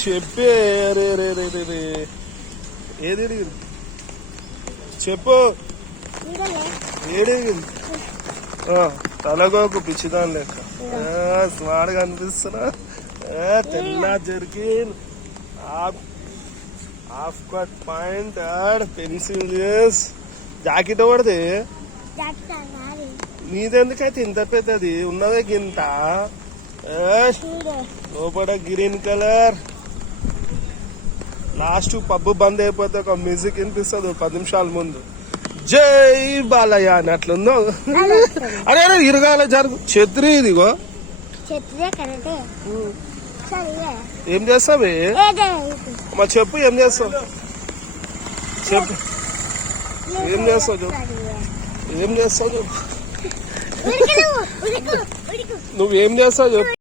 చెప్పే రే రే రే రే రే ఏది చెప్పు ఏడి తలగోకు పిచ్చిదాని లెక్క స్మార్ట్గా అనిపిస్తున్నా తెల్ల jerkin half cut point pencil jacket పడితే నీదెందుకైతే ఇంత పెద్దది ఉన్నదే గింత లోపల గ్రీన్ కలర్. లాస్ట్ పబ్బు బంద్ అయిపోతే ఒక మ్యూజిక్ వినిపిస్తుంది 10 నిమిషాల ముందు, జై బాలయ్య అని అట్లుందో. అరే అరే ఇరగాల జరుగు ఛత్రి ఇదిగో. ఏం చేస్తావే మా చెప్పు, ఏం చేస్తావు చెప్పు, ఏం చేస్తావు చెప్పు, ఏం చేస్తావు చెప్పు, నువ్వేం చేస్తావు చెప్పు.